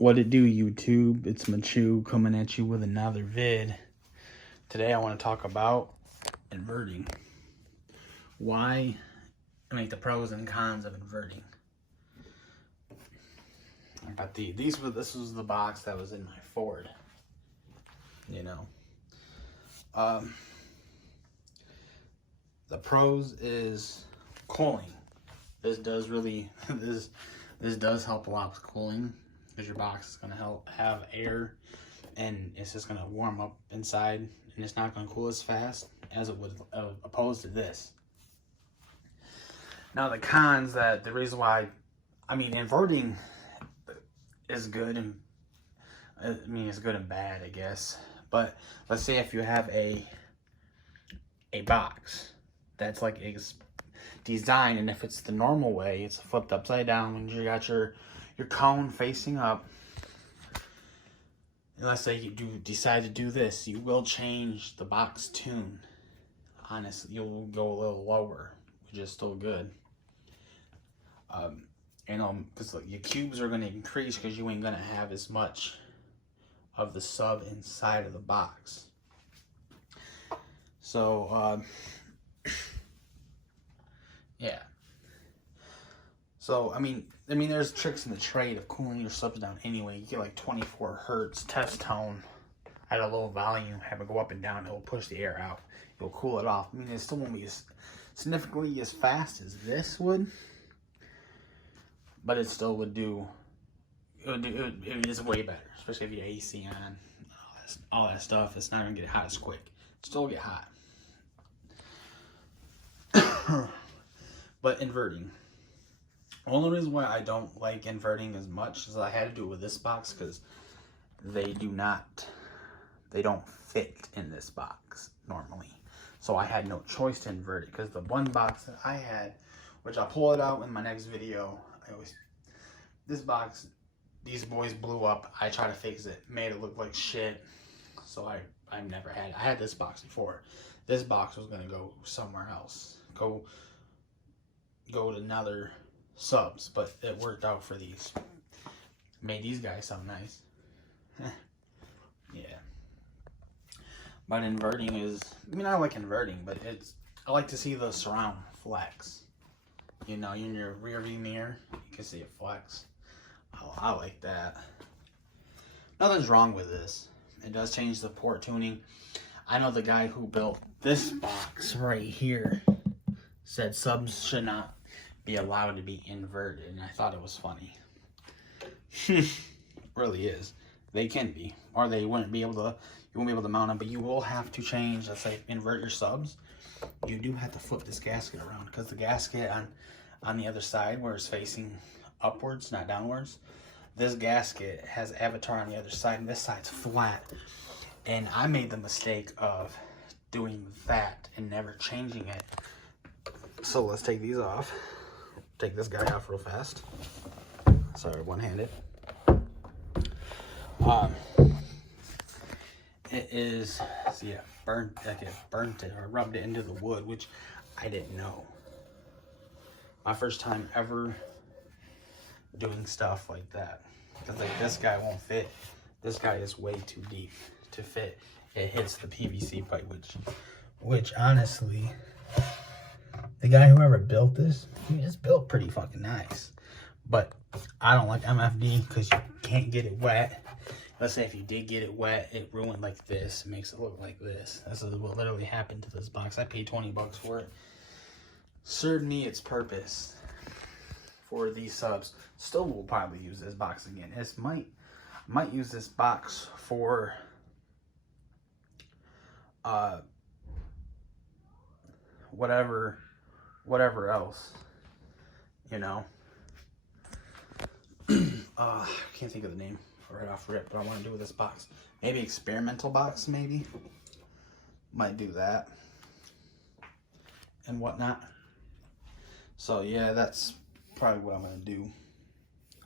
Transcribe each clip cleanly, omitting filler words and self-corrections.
What it do, YouTube? It's Machu coming at you with another vid. Today I want to talk about inverting. Why, the pros and cons of inverting. I got this was the box that was in my Ford. The pros is cooling. This does help a lot with cooling, because your box is going to have air, and it's just going to warm up inside, and it's not going to cool as fast as it would opposed to this. Now the cons, that the reason why, inverting is good, and it's good and bad, I guess. But let's say if you have a box that's like is designed, and if it's the normal way, it's flipped upside down when you got your cone facing up. And let's say you decide to do this, you will change the box tune. Honestly, you'll go a little lower, which is still good. Because your cubes are going to increase, because you ain't going to have as much of the sub inside of the box. So yeah. So there's tricks in the trade of cooling your subs down anyway. You get like 24 hertz test tone at a low volume, have it go up and down. It'll push the air out. It'll cool it off. It still won't be as significantly as fast as this would, but it still would do. It is way better, especially if you have AC on, all that stuff. It's not gonna get hot as quick. Still get hot. But inverting. The only reason why I don't like inverting as much is I had to do it with this box, because they don't fit in this box normally. So I had no choice to invert it, because the one box that I had, which I'll pull it out in my next video, this box, these boys blew up. I tried to fix it, made it look like shit. So I had this box before. This box was gonna go somewhere else. Go to another subs, but it worked out for these. Made these guys sound nice. Yeah. But inverting is, I like inverting, but I like to see the surround flex. In your rear view mirror, you can see it flex. I like that. Nothing's wrong with this. It does change the port tuning. I know the guy who built this box right here said subs should not be allowed to be inverted, and I thought it was funny. Really is. They can be, or they wouldn't be able to. You won't be able to mount them, but you will have to change. Let's say invert your subs. You do have to flip this gasket around, because the gasket on the other side, where it's facing upwards, not downwards, this gasket has avatar on the other side, and this side's flat. And I made the mistake of doing that and never changing it. So let's take these off. Take this guy off real fast. Sorry, one-handed. It is, see, burnt it or rubbed it into the wood, which I didn't know. My first time ever doing stuff like that. Because this guy won't fit. This guy is way too deep to fit. It hits the PVC pipe, which honestly, the guy who ever built this, it's built pretty fucking nice. But I don't like MFD, because you can't get it wet. Let's say if you did get it wet, it ruined like this. It makes it look like this. This is what literally happened to this box. I paid 20 bucks for it. Served me its purpose for these subs. Still will probably use this box again. It might use this box for whatever else, I can't think of the name right off rip, but I want to do with this box. Maybe experimental box, maybe. Might do that and whatnot. So yeah, that's probably what I'm gonna do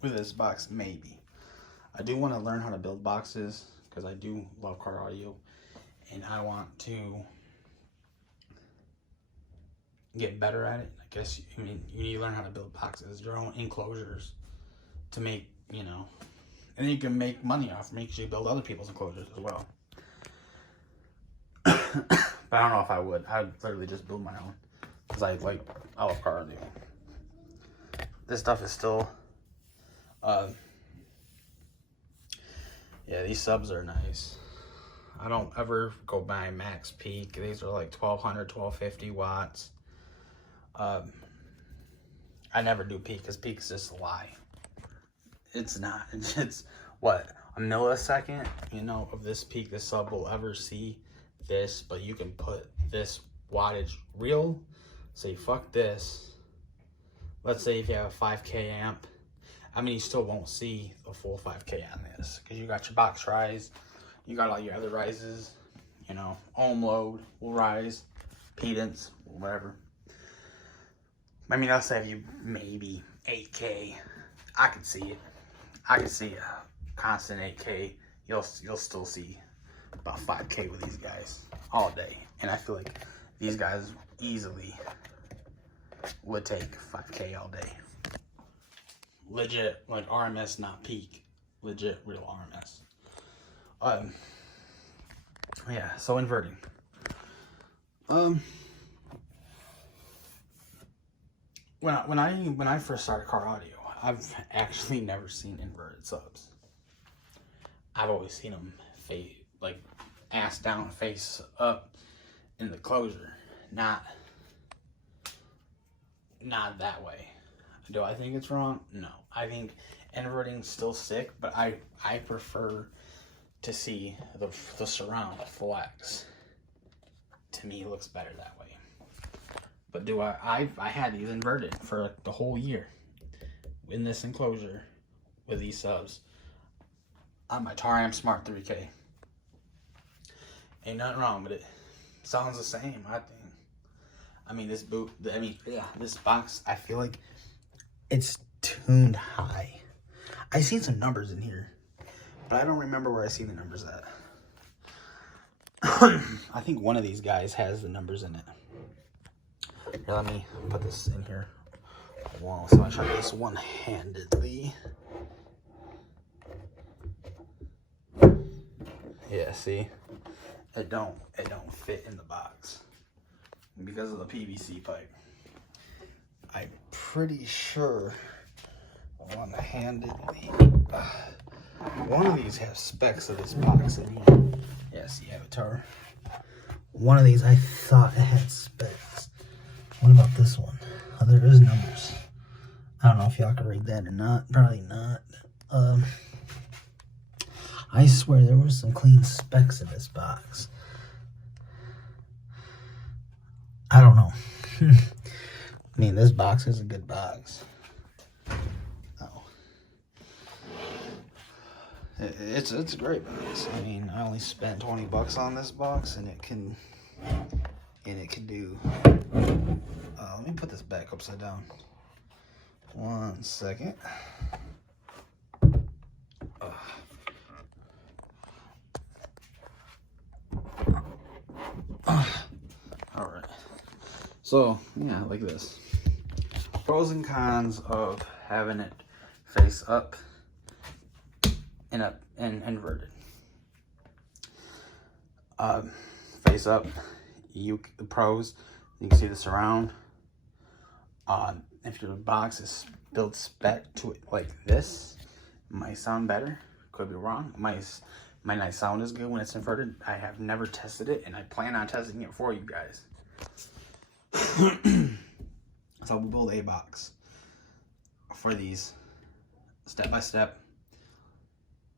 with this box. Maybe I do want to learn how to build boxes, because I do love car audio, and I want to get better at it. I guess you need to learn how to build boxes, your own enclosures, to make And you can make money off, make sure you build other people's enclosures as well. But I don't know if I would. I would literally just build my own. Because I love car audio. This stuff is still, yeah, these subs are nice. I don't ever go buy max peak. These are like 1200, 1250 watts. I never do peak because peak is just a lie. It's not. It's what, a millisecond, you know, of this peak this sub will ever see this, but you can put this wattage real. Say fuck this. Let's say if you have a 5K amp, I mean, you still won't see the full 5K on this because you got your box rise, you got all your other rises, you know, ohm load will rise, pedance, whatever. I mean, I'll say if you maybe 8K, I could see it. I could see a constant 8K. You'll still see about 5K with these guys all day, and I feel like these guys easily would take 5K all day. Legit, like RMS, not peak. Legit, real RMS. Yeah. So inverting. When I first started car audio, I've actually never seen inverted subs. I've always seen them like ass down, face up in the closure, not that way. Do I think it's wrong? No. I think inverting's still sick, but I prefer to see the surround flex. To me, it looks better that way. But I had these inverted for like the whole year in this enclosure with these subs on my Taram Smart 3K. Ain't nothing wrong with it. Sounds the same, I think. I mean, this box, I feel like it's tuned high. I seen some numbers in here, but I don't remember where I seen the numbers at. I think one of these guys has the numbers in it. Here, let me put this in here. Well, so I try this one-handedly. Yeah, see? It don't fit in the box because of the PVC pipe. I'm pretty sure one-handedly. One of these has specs of this box in here. Yes, the Avatar. One of these I thought it had specs. What about this one? Oh, there is numbers. I don't know if y'all can read that or not. Probably not. I swear there were some clean specs in this box. I don't know. I mean, this box is a good box. Oh. It's a great box. I mean, I only spent 20 bucks on this box, and it can do. Let me put this back upside down. 1 second. All right. So yeah, like this. Pros and cons of having it face up and inverted. Face up. The pros. You can see the surround. If your box is built spec to it like this, it might sound better. Could be wrong. Might not sound as good when it's inverted. I have never tested it, and I plan on testing it for you guys. So we'll build a box for these step by step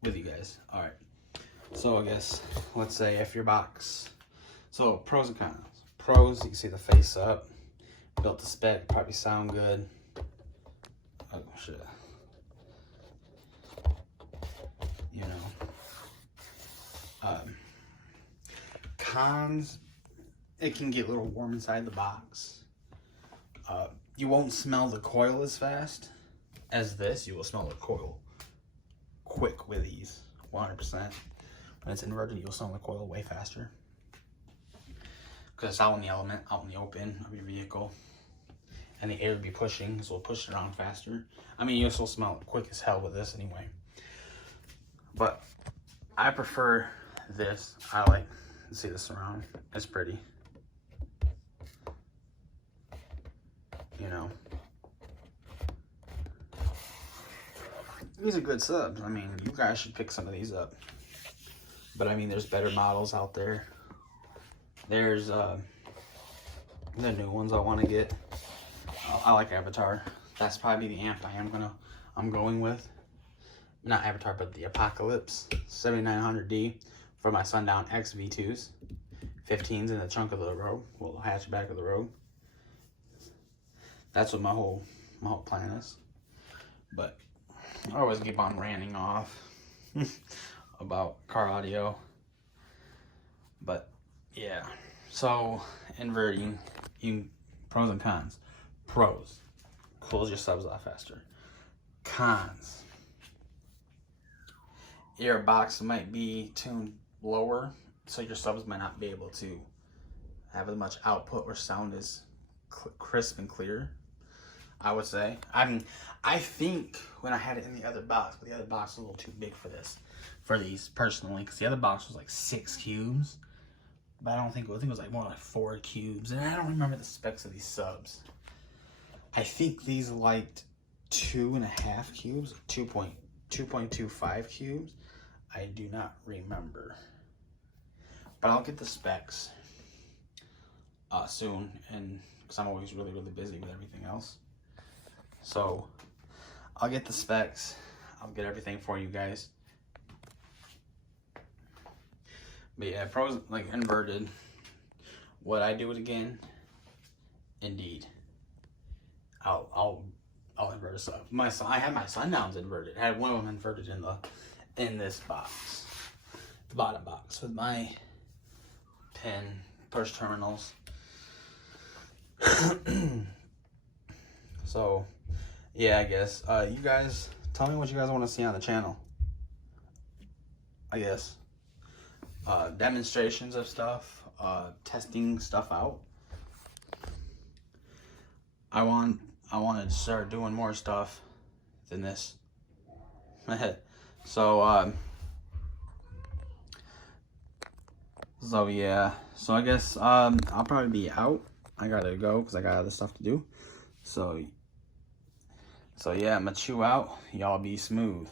with you guys. All right. So I guess let's say if your box. So pros and cons. Pros, you can see the face up. Built to spec, probably sound good. Oh shit. You know. Cons, it can get a little warm inside the box. You won't smell the coil as fast as this. You will smell the coil quick with these, 100%. When it's inverted, you'll smell the coil way faster. Because it's out in the element, out in the open of your vehicle. And the air would be pushing, so it'll push it around faster. I mean, you'll still smell it quick as hell with this anyway. But I prefer this. I like to see this around. It's pretty. You know. These are good subs. I mean, you guys should pick some of these up. But I mean, there's better models out there. There's the new ones I want to get. I like Avatar. That's probably the amp I'm going with. Not Avatar, but the Apocalypse 7900D for my Sundown X V2s. 15s in the trunk of the Rogue, well, hatchback of the Rogue. That's what my whole plan is. But I always keep on ranting off about car audio. But yeah, so inverting, pros and cons. Pros, close your subs off faster. Cons, your box might be tuned lower, so your subs might not be able to have as much output or sound as crisp and clear, I would say. I mean, I think when I had it in the other box, but the other box was a little too big for these personally, because the other box was like 6 cubes, but I think it was like more like 4 cubes, and I don't remember the specs of these subs. I think these are like 2.5 cubes, 2.25 cubes. I do not remember, but I'll get the specs soon, and because I'm always really busy with everything else. So I'll get the specs. I'll get everything for you guys. But yeah, pros, like inverted. Would I do it again? Indeed. I'll invert a sub. I had my Sundowns inverted. I had one of them inverted in this box, the bottom box, with my pin push terminals. So yeah, I guess you guys tell me what you guys want to see on the channel. I guess demonstrations of stuff, testing stuff out. I want to start doing more stuff than this. So yeah, so I guess I'll probably be out. I gotta go because I got other stuff to do. So yeah, I'm gonna chew out. Y'all be smooth.